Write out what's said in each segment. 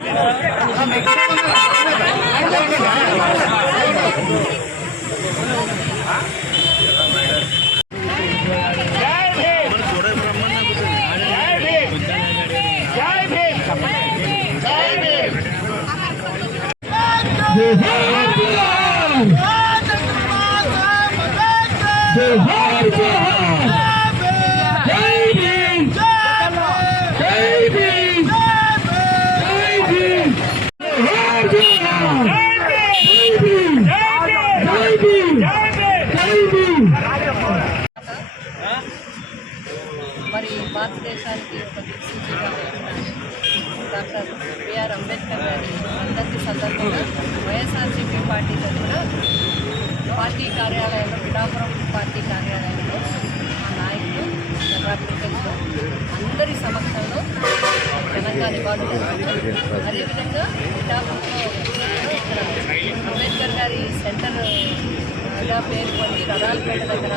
Jai Hind! Jai Hind! YSRCP party తరఫున party కార్యాలయంలో Pithapuram party కార్యాలయంలో మా నాయకులు రిపబ్లికన్స్ అందరి సమక్షంలో ఘనంగా నివాళులు అదేవిధంగా పిఠాపురంలో అంబేద్కర్ గారి సెంటర్గా పేరు పొంది రథాలపేట దగ్గర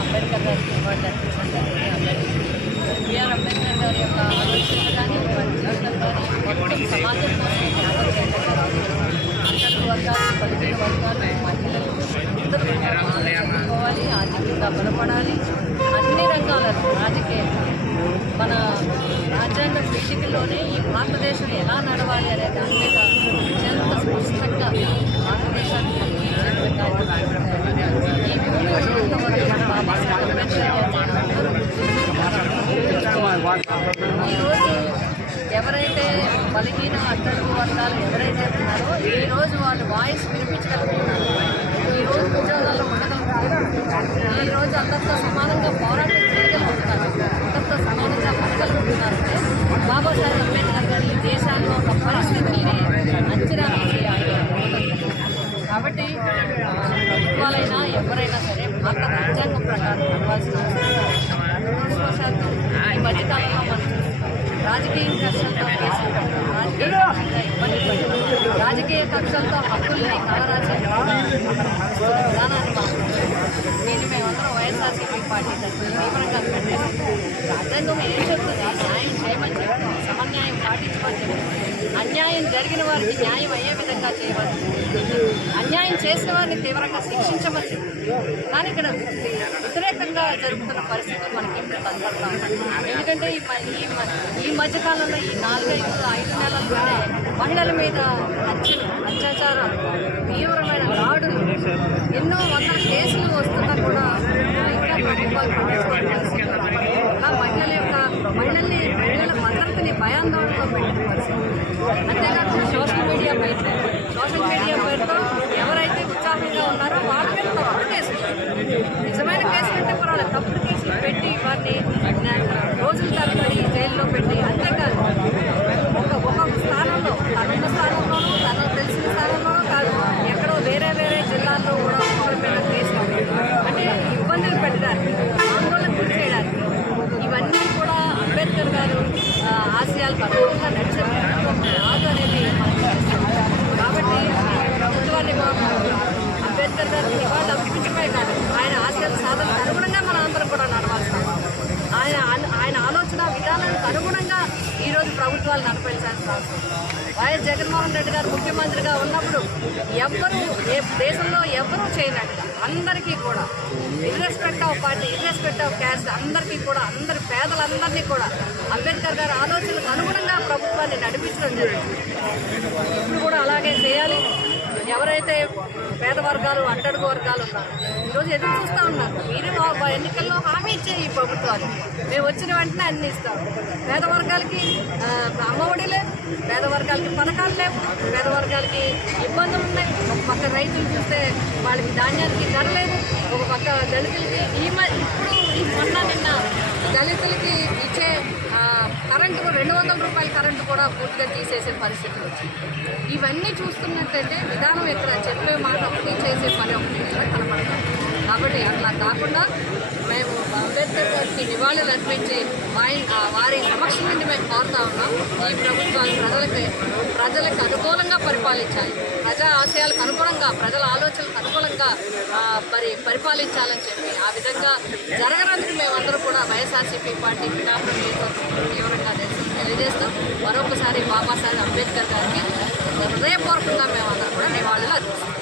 అంబేద్కర్ గారికి నివాళులు అర్పించడం జరిగింది. అంబేద్కర్ బిఆర్ అంబేద్కర్ గారి యొక్క ఆలోచనలు కానీ వారి జీవితం కానీ మొత్తం సమాజం కోసం వర్గాలు వర్గాలు మహిళలు అందరూ ఆర్థికంగా బలపడాలి అన్ని రంగాలలో రాజకీయంగా మన రాజ్యాంగ పీఠికలోనే ఈ భారతదేశం ఎలా నడవాలి అనే దాని మీద బలహీన అట్టడుగు వర్గాలు ఎవరైతే ఉన్నారో ఈ రోజు వాళ్ళు వాయిస్ వినిపించగలుగుతున్నారు. ఈ రోజు ఉద్యోగాల్లో ఉండగలుగుతున్నారు ఈ రోజు అందరితో సమానంగా పోరాటం చేయగలుగుతున్నారు అందరితో సమానంగా పడగలుగుతున్నారంటే బాబాసాహెబ్ అంబేద్కర్ గారి దేశాల్లో ఒక పరిస్థితుల్ని అంచనా వేసి కాబట్టి ఆ, ప్రభుత్వాలైనా ఎవరైనా సరే భారత రాజ్యాంగం ప్రకారం నడవాల్సిన అవసరం ఈ మధ్యకాలంలో మనం రాజకీయంగా రాజకీయ హక్కుల్ని కాలరాసే విధానాన్ని మనం మేమందరం వైఎస్ఆర్సీపీ పార్టీ తరఫున తీవ్రంగా ఖండిస్తున్నాం రాజ్యాంగం ఏం చెప్తుంది న్యాయం చేయమని చెప్తుంది సమన్యాయం పాటించమని చెప్తుంది అన్యాయం జరిగిన వారికి న్యాయం అయ్యే విధంగా చేయమని అన్యాయం చేసిన వారిని తీవ్రంగా శిక్షించవచ్చు కానీ ఇక్కడ వ్యతిరేకంగా జరుగుతున్న పరిస్థితులు మనకి ఇప్పుడు కనబడతా ఎందుకంటే ఈ ఈ ఈ మధ్యకాలంలో ఈ నాలుగైదు ఐదు నెలల్లోనే మహిళల మీద హత్యలు అత్యాచారాలు తీవ్రమైన దాడులు ఎన్నో వందల కేసులు వస్తున్నా కూడా ఇంకా ప్రభుత్వాలు పట్టించుకోని పరిస్థితి ఇలా మహిళల యొక్క మహిళల్ని మహిళల భద్రతని భయాందోళనలో పెట్టిన పరిస్థితి అంతేకాకుండా సోషల్ మీడియా పేరుతో సోషల్ మీడియా పేరుతో ఎవరైతే ఉత్సాహంగా ఉన్నారో వాళ్ళ మీద తప్పుడు కేసులు నిజమైన కేసులు అంటే పర్వాలేదు తప్పుడు కేసులు పెట్టి వారిని రోజుల తరబడి జైల్లో పెట్టి అంతేకాదు ఒక ఒక్కొక్క స్థానంలో తనున్న స్థానంలోనూ తనకు తెలిసిన స్థానంలోనూ కాదు ఎక్కడో వేరే వేరే జిల్లాల్లో కూడా ఒకరి మీద కేసులు అంటే ఇబ్బందులు పెట్టడానికి ఆందోళన గురి చేయడానికి ఇవన్నీ కూడా అంబేద్కర్ గారు ఆ, ఆశయాలకు అనుగుణంగా నడిచే ప్రభుత్వం కాదు అనేది మనకు తెలుస్తుంది. కాబట్టి ప్రభుత్వాన్ని మనం అంబేద్కర్ గారికి నివాళులు అర్పించడమే కాదు ఆయన ఆశయాల సాధనకు అనుగుణంగా మన అందరం కూడా నడవాల్సిన అవసరం ఉంది. ఆయన ఆన- ఆయన ఆలోచన విధానానికి అనుగుణంగా ఈరోజు ప్రభుత్వాలు నడిపించాల్సిన అవసరం ఉంది. వైఎస్ జగన్మోహన్ రెడ్డి గారు ముఖ్యమంత్రిగా ఉన్నప్పుడు ఎవ్వరూ ఏ దేశంలో ఎవరూ చేయనట్టుగా అందరికీ కూడా irrespective of party irrespective of caste అందరికీ కూడా అందరి పేదలందరినీ కూడా అంబేద్కర్ గారి ఆలోచనలకు అనుగుణంగా ప్రభుత్వాన్ని నడిపించడం జరిగింది ఇప్పుడు కూడా అలాగే చేయాలి. ఎవరైతే పేద వర్గాలు అట్టడుగు వర్గాలు ఉన్నారు ఈరోజు ఎదురు చూస్తూ ఉన్నారు. మీరు ఎన్నికల్లో హామీ ఇచ్చే ఈ ప్రభుత్వాలు. మేము వచ్చిన వెంటనే అన్ని ఇస్తాం. పేద వర్గాలకి ఆ, అమ్మఒడి లేదు పేద వర్గాలకి పథకాలు లేవు పేద వర్గాలకి ఇబ్బందులు ఉన్నాయి. ఒక పక్క రైతులు చూస్తే వాళ్ళకి ధాన్యానికి ధర లేదు ఒక పక్క దళితులకి ఈ మ- ఇప్పుడు ఈ మొన్న నిన్న దళితులకి ఇచ్చే కరెంటు రెండు వందల రూపాయల కరెంటు కూడా పూర్తిగా తీసేసే పరిస్థితి వచ్చింది. ఇవన్నీ చూస్తున్నట్టయితే విధానం ఇక్కడ చెప్పే మాట ఒకటి చేసే పని ఒకటి కనపడతాం కాబట్టి అట్లా కాకుండా మేము అంబేద్కర్ గారికి నివాళులు అర్పించి వారి సమక్షం నుండి మేము కోరుతా ఉన్నాం. ఈ ప్రభుత్వాలు ప్రజలకి ప్రజలకు అనుకూలంగా పరిపాలించాలి ప్రజా ఆశయాలకు అనుగుణంగా ప్రజల ఆలోచనలకు అనుకూలంగా మరి పరిపాలించాలని చెప్పి ఆ విధంగా జరగనందుకు మేమందరూ కూడా వైఎస్ఆర్సీపీ పార్టీ పిఠాపురం తీవ్రంగా తెలియజేస్తూ మరొకసారి బాబాసాహెబ్ అంబేద్కర్ గారికి హృదయపూర్వకంగా మేమందరం కూడా నివాళులు అర్పిస్తాం